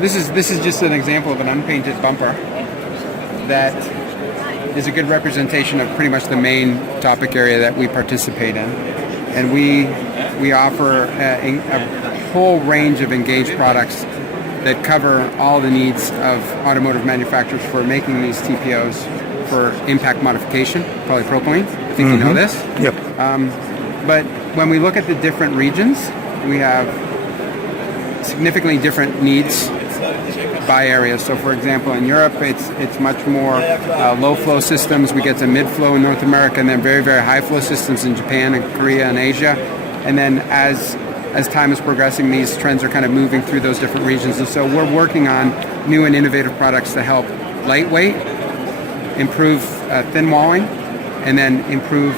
This is just an example of an unpainted bumper that is a good representation of pretty much the main topic area that we participate in. And we offer a whole range of Engage products that cover all the needs of automotive manufacturers for making these TPOs for impact modification, polypropylene. I think you know this. Yep. But when we look at the different regions, we have significantly different needs by area. So, for example, in Europe, it's much more low flow systems. We get to mid flow in North America, and then very, very high flow systems in Japan and Korea and Asia. And then as time is progressing, these trends are kind of moving through those different regions. And so we're working on new and innovative products to help lightweight, improve thin walling, and then improve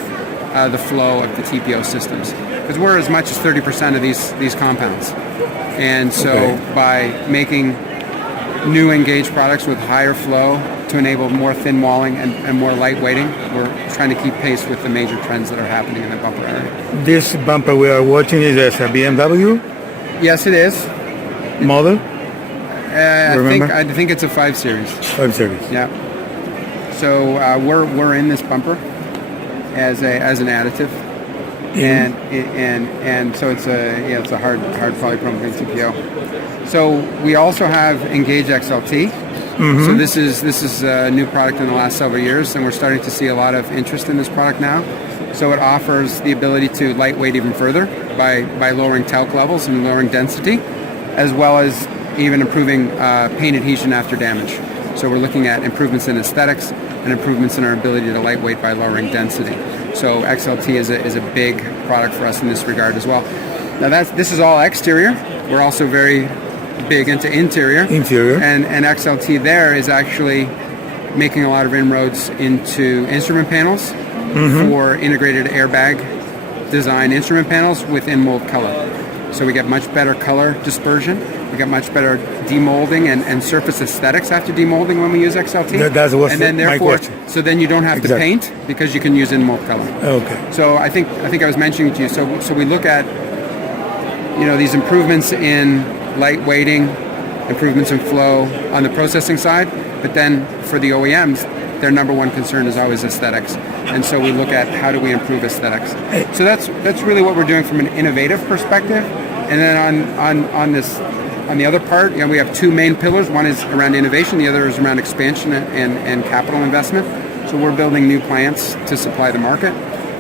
the flow of the TPO systems. Because we're as much as 30% of these compounds. And so by making new Engage products with higher flow to enable more thin walling and more lightweighting, we're trying to keep pace with the major trends that are happening in the bumper area. This bumper we are watching is a BMW? Yes, it is. Model? I think it's a 5 Series. 5 Series. Yeah. So we're in this bumper as an additive, and so it's a hard polypropylene TPO. So we also have Engage XLT. So this is a new product in the last several years, and we're starting to see a lot of interest in this product now. So it offers the ability to lightweight even further by lowering talc levels and lowering density, as well as even improving paint adhesion after damage. So we're looking at improvements in aesthetics and improvements in our ability to lightweight by lowering density. So XLT is a big product for us in this regard as well. Now this is all exterior. We're also very big into interior. And XLT there is actually making a lot of inroads into instrument panels for integrated airbag design instrument panels with in-mold color. So we get much better color dispersion. We get much better demolding and surface aesthetics after demolding when we use XLT. That was and then my question. So then you don't have to paint because you can use in-mold color. Okay. So I think I was mentioning to you. So we look at these improvements in lightweighting, improvements in flow on the processing side, but then for the OEMs, their number one concern is always aesthetics. And so we look at how do we improve aesthetics. So that's really what we're doing from an innovative perspective. And then on the other part, we have two main pillars. One is around innovation, the other is around expansion and capital investment. So we're building new plants to supply the market.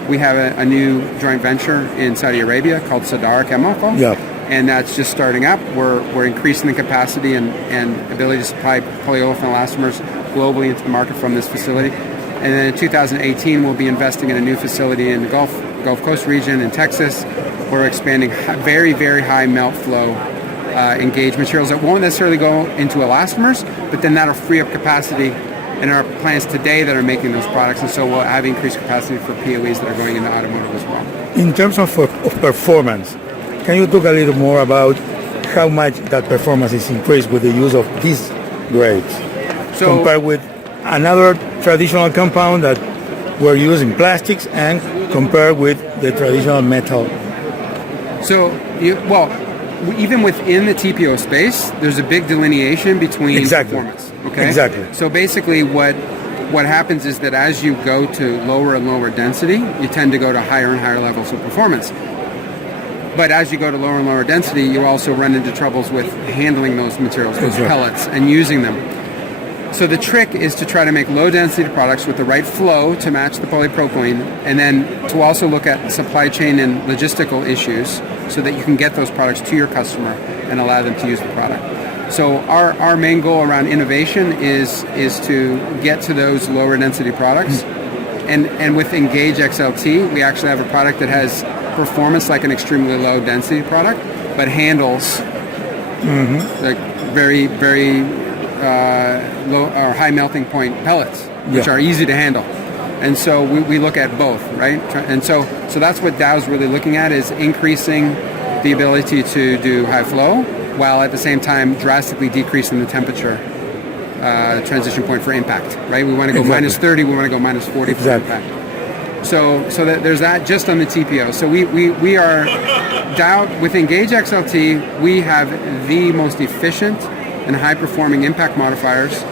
We have a new joint venture in Saudi Arabia called Sadara Chemical. And that's just starting up. We're increasing the capacity and ability to supply polyolefin elastomers globally into the market from this facility. And then in 2018, we'll be investing in a new facility in the Gulf Coast region in Texas. We're expanding very, very high melt flow Engage materials that won't necessarily go into elastomers, but then that'll free up capacity in our plants today that are making those products. And so we'll have increased capacity for POEs that are going into automotive as well. In terms of performance, can you talk a little more about how much that performance is increased with the use of these grades compared with another traditional compound that we're using plastics and compared with the traditional metal? So, even within the TPO space, there's a big delineation between performance. Okay. Exactly. So basically, what happens is that as you go to lower and lower density, you tend to go to higher and higher levels of performance. But as you go to lower and lower density, you also run into troubles with handling those materials, those pellets, and using them. So the trick is to try to make low density products with the right flow to match the polypropylene, and then to also look at supply chain and logistical issues so that you can get those products to your customer and allow them to use the product. So our main goal around innovation is to get to those lower density products. And with Engage XLT, we actually have a product that has performance like an extremely low density product, but handles like very, very low or high melting point pellets, which are easy to handle. And so we look at both, right? And so that's what Dow's really looking at, is increasing the ability to do high flow while at the same time drastically decreasing the temperature transition point for impact, right? We want to go minus 30, we want to go minus 40 for impact. So that there's that just on the TPO. So we are Dow with Engage XLT. We have the most efficient, and high-performing impact modifiers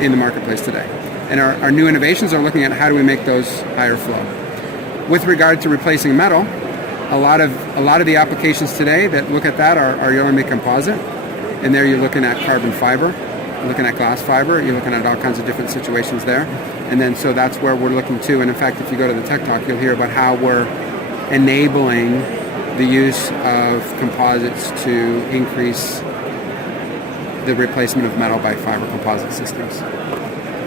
in the marketplace today. And our new innovations are looking at how do we make those higher flow. With regard to replacing metal, a lot of the applications today that look at that are urethane composite, and there you're looking at carbon fiber, you're looking at glass fiber, you're looking at all kinds of different situations there. And then so that's where we're looking to, and in fact if you go to the Tech Talk, you'll hear about how we're enabling the use of composites to increase the replacement of metal by fiber composite systems.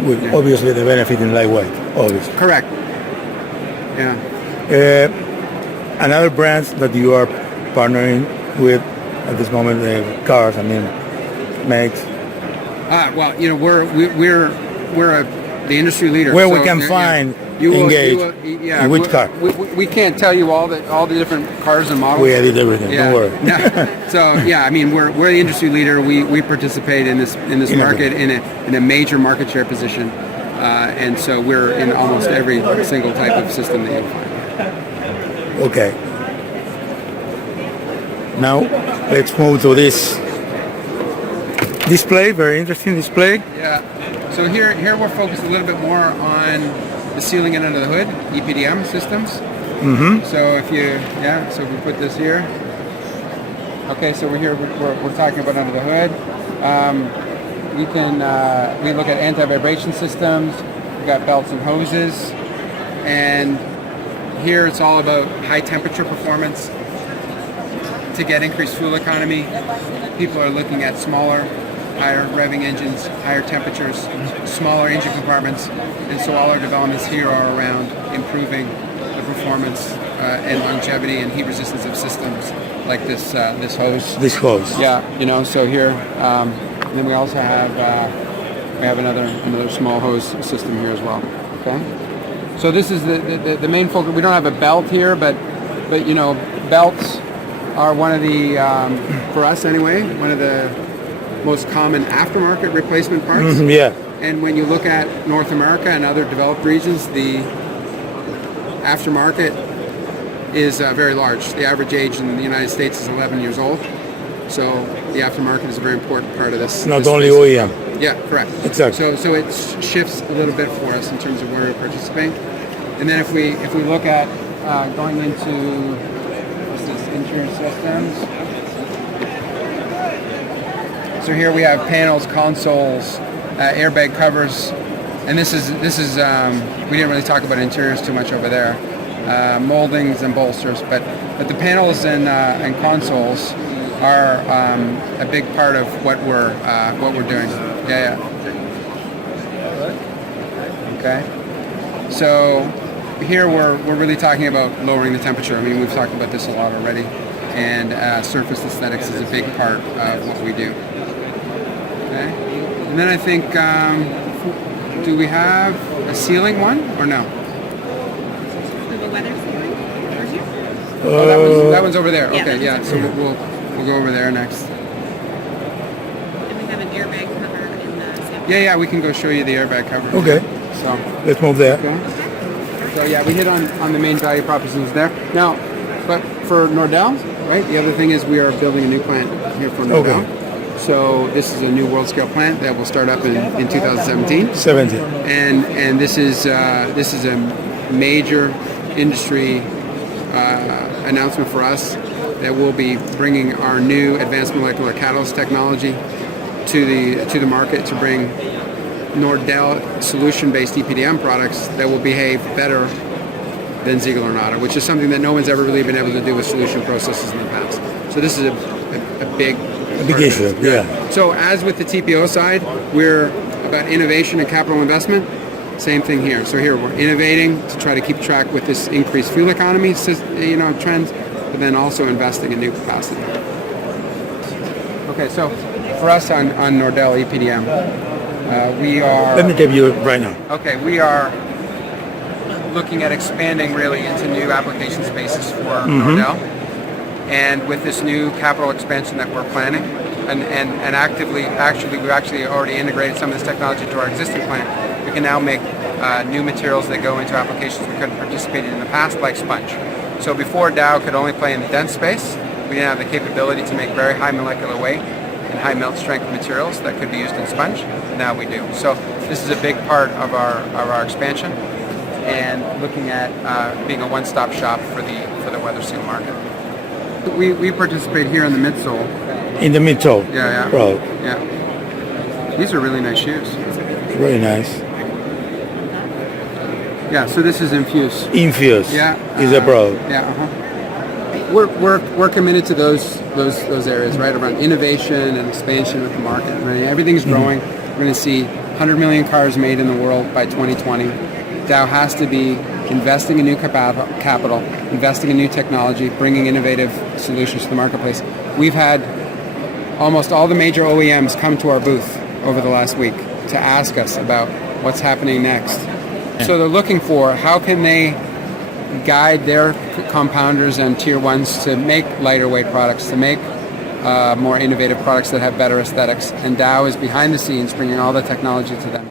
With obviously the benefit in lightweight, obviously. Correct. Yeah. Another brands that you are partnering with at this moment, cars, makes. Well, we're the industry leader. Where we can find Engage in which car? We can't tell you all the different cars and models. We edit everything. Yeah. Don't worry. So we're the industry leader. We participate in this market in a major market share position, and so we're in almost every single type of system that you'll find. Okay. Now let's move to this display. Very interesting display. Yeah. So here we're focused a little bit more on the sealing and under the hood EPDM systems. Mm-hmm. So if we put this here. Okay, so we're talking about under the hood. We look at anti-vibration systems. We've got belts and hoses, and here it's all about high temperature performance to get increased fuel economy. People are looking at smaller, higher revving engines, higher temperatures, smaller engine compartments, and so all our developments here are around improving the performance and longevity and heat resistance of systems like this hose. This hose. Yeah, so here, and then we also have another small hose system here as well. Okay, so this is the main focus. We don't have a belt here, but belts are one of the for us anyway, one of the most common aftermarket replacement parts. Mm-hmm, yeah. And when you look at North America and other developed regions, the aftermarket is very large. The average age in the United States is 11 years old. So the aftermarket is a very important part of this. Not only OEM. Yeah, correct. Exactly. So it shifts a little bit for us in terms of where we participate. And then if we look at going into interior systems. So here we have panels, consoles, airbag covers, and this is we didn't really talk about interiors too much over there. Moldings and bolsters, but the panels and consoles are a big part of what we're doing. Yeah. Okay. So here we're really talking about lowering the temperature. We've talked about this a lot already, and surface aesthetics is a big part of what we do. Okay. And then I think, do we have a sealing one or no? We have a weather sealing over here. That one's over there. Yeah, Okay, yeah. So we'll go over there next. And we have an airbag cover in the sample. Yeah. We can go show you the airbag cover. Okay. So let's move there. okay. So yeah, we hit on the main value propositions there. Now, but for Nordel, right? The other thing is we are building a new plant here for Nordel. Okay. So this is a new world-scale plant that will start up in 2017. 17. And this is a major industry announcement for us that we'll be bringing our new advanced molecular catalyst technology to the market to bring Nordel solution-based EPDM products that will behave better than Ziegler Nata, which is something that no one's ever really been able to do with solution processes in the past. So this is a big issue. Yeah. So as with the TPO side, we're about innovation and capital investment. Same thing here. So here we're innovating to try to keep track with this increased fuel economy, trends, but then also investing in new capacity. Okay, so for us on Nordel EPDM, we are... Let me give you right now. Okay, we are looking at expanding really into new application spaces for Nordel. And with this new capital expansion that we're planning, and we've actually already integrated some of this technology into our existing plant, we can now make new materials that go into applications we couldn't participate in the past, like sponge. So before Dow could only play in the dense space, we didn't have the capability to make very high molecular weight and high melt strength materials that could be used in sponge. Now we do. So this is a big part of our expansion, and looking at being a one-stop shop for the weather seal market. We participate here in the midsole. In the midsole. Yeah. Product. Yeah. These are really nice shoes. Very nice. Yeah. So this is Infuse. Infuse. Yeah. Is a product. Yeah. We're committed to those areas, right, around innovation and expansion with the market. Right? Everything's growing. We're going to see 100 million cars made in the world by 2020. Dow has to be investing in new capital, investing in new technology, bringing innovative solutions to the marketplace. We've had almost all the major OEMs come to our booth over the last week to ask us about what's happening next. So they're looking for how can they guide their compounders and tier ones to make lighter weight products, to make more innovative products that have better aesthetics. And Dow is behind the scenes bringing all the technology to them.